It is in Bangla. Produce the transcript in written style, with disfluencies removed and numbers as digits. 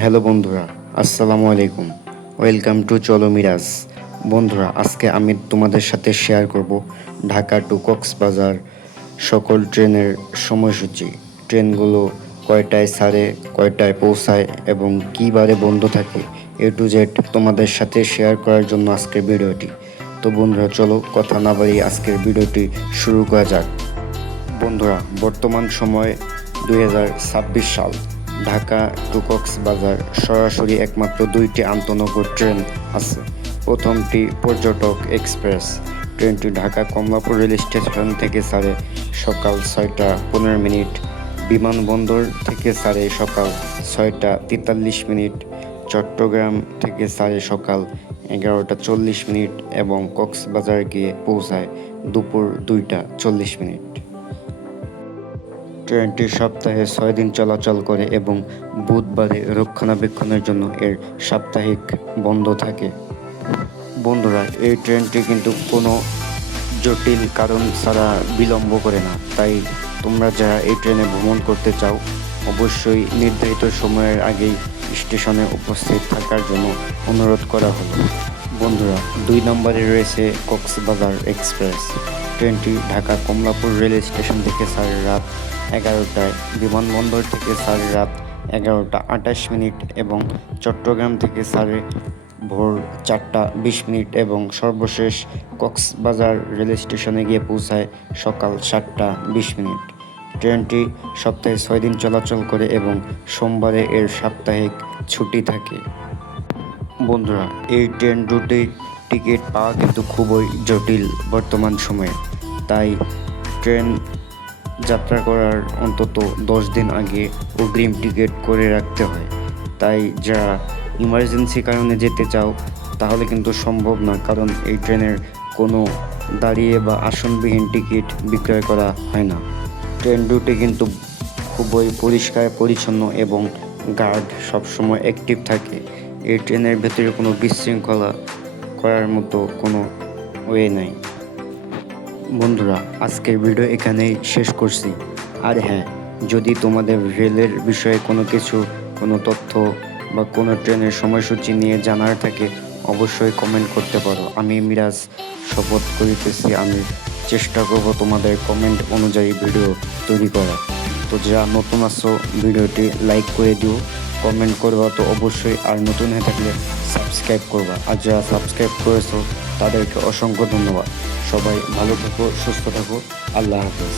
হ্যালো বন্ধুরা, আসসালামু আলাইকুম। ওয়েলকাম টু চলো মিরাজ। বন্ধুরা, আজকে আমি তোমাদের সাথে শেয়ার করব ঢাকা টু কক্সবাজার সকল ট্রেনের সময়সূচি। ট্রেনগুলো কয়টায় ছাড়ে, কয়টায় পৌঁছায় এবং কী বারে বন্ধ থাকে, A to Z তোমাদের সাথে শেয়ার করার জন্য আজকের ভিডিওটি। তো বন্ধুরা, চলো কথা না বাড়িয়ে আজকের ভিডিওটি শুরু করা যাক। বন্ধুরা, বর্তমান সময় 2026 সাল। ঢাকা টু কক্সবাজার সরাসরি একমাত্র দুইটি আন্তনগর ট্রেন আছে। প্রথমটি পর্যটক এক্সপ্রেস। ট্রেনটি ঢাকা কমলাপুর রেল স্টেশন থেকে ছাড়ে সকাল 6টা 15 মিনিট, বিমানবন্দর থেকে ছাড়ে সকাল 6টা 43 মিনিট, চট্টগ্রাম থেকে ছাড়ে সকাল 11টা 40 মিনিট এবং কক্সবাজার গিয়ে পৌঁছায় দুপুর 2টা 40 মিনিট। ট্রেনটি সপ্তাহে 6 দিন চলাচল করে এবং বুধবারে রক্ষণাবেক্ষণের জন্য এর সাপ্তাহিক বন্ধ থাকে। বন্ধুরা, এই ট্রেনটি কিন্তু কোনো জটিল কারণ ছাড়া বিলম্ব করে না, তাই তোমরা যারা এই ট্রেনে ভ্রমণ করতে চাও অবশ্যই নির্ধারিত সময়ের আগেই স্টেশনে উপস্থিত থাকার জন্য অনুরোধ করা হলো। বন্ধুরা, 2 নম্বরে রয়েছে কক্সবাজার এক্সপ্রেস। ট্রেনটি ঢাকা কমলাপুর রেল স্টেশন থেকে ছাড়ে রাত 11টায়, বিমানবন্দর থেকে ছাড়ে রাত 11টা 28 মিনিট এবং চট্টগ্রাম থেকে ছাড়ে ভোর 4টা 20 মিনিট এবং সর্বশেষ কক্সবাজার রেল স্টেশনে গিয়ে পৌঁছায় সকাল 7টা 20 মিনিট। ট্রেনটি সপ্তাহে 6 দিন চলাচল করে এবং সোমবারে এর সাপ্তাহিক ছুটি থাকে। বন্ধুরা, এই ট্রেন রুটে টিকিট পাওয়া কিন্তু খুবই জটিল বর্তমান সময়ে, তাই ট্রেন যাত্রা করার অন্তত 10 দিন আগে অগ্রিম টিকিট করে রাখতে হয়। তাই যারা ইমার্জেন্সি কারণে যেতে চাও তাহলে কিন্তু সম্ভব না, কারণ এই ট্রেনের কোনো দাঁড়িয়ে বা আসনবিহীন টিকিট বিক্রয় করা হয় না। ট্রেন রুটে কিন্তু খুবই পরিষ্কার পরিচ্ছন্ন এবং গার্ড সবসময় অ্যাক্টিভ থাকে। এই ট্রেনের ভেতরে কোনো বিশৃঙ্খলা করার মতো কোনো ওয়ে নাই। বন্ধুরা, আজকের ভিডিও এখানেই শেষ করছি। আর হ্যাঁ, যদি তোমাদের রেলের বিষয়ে কোনো তথ্য বা কোনো ট্রেনের সময়সূচি নিয়ে জানার থাকে অবশ্যই কমেন্ট করতে পারো। আমি মিরাজ শপথ করিতেছি, আমি চেষ্টা করব তোমাদের কমেন্ট অনুযায়ী ভিডিও তৈরি করা। তো যারা নতুন আসো ভিডিওটি লাইক করে দিও, কমেন্ট করবা তো অবশ্যই, আর নতুন হয়ে থাকলে সাবস্ক্রাইব করবা। আর যারা সাবস্ক্রাইব করেছো তাদেরকে অসংখ্য ধন্যবাদ। সবাই ভালো থাকো, সুস্থ থাকো। আল্লাহ হাফেজ।